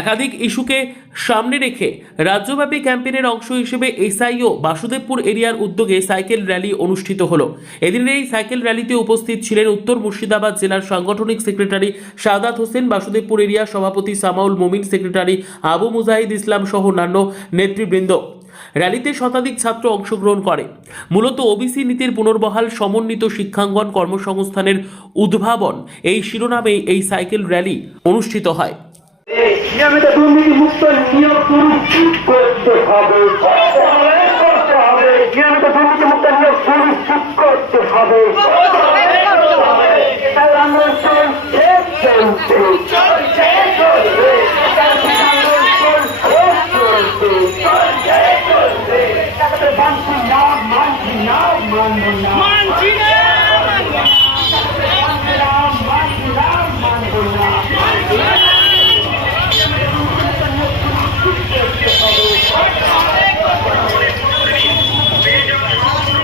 একাধিক ইস্যুকে সামনে রেখে রাজ্যব্যাপী ক্যাম্পেইনের অংশ হিসেবে এসআইও বাসুদেবপুর এরিয়ার উদ্যোগে সাইকেল র্যালি অনুষ্ঠিত হলো। এদিনের এই সাইকেল র্যালিতে উপস্থিত ছিলেন উত্তর মুর্শিদাবাদ জেলার সাংগঠনিক সেক্রেটারি সাদাত হোসেন, বাসুদেবপুর এরিয়া সভাপতি সামাউল মোমিন, সেক্রেটারি আবু মুজাহিদ ইসলাম সহ অন্যান্য নেতৃবৃন্দ। র্যালিতে শতাধিক ছাত্র অংশগ্রহণ করে। মূলত ওবিসি নীতির পুনর্বহাল সমন্বিত শিক্ষাঙ্গন কর্মসংস্থানের উদ্ভাবন এই শিরোনামে এই সাইকেল র্যালি অনুষ্ঠিত হয়। ইসলামীতে দুর্নীতি মুক্ত নিয়োগ সুনিশ্চিত করতে হবে। ইসলামীতে দুর্নীতি মুক্ত নিয়োগ সুনিশ্চিত করতে হবে। আমরা চলছে চলছে চলছে চলছে না মানছি না মানব না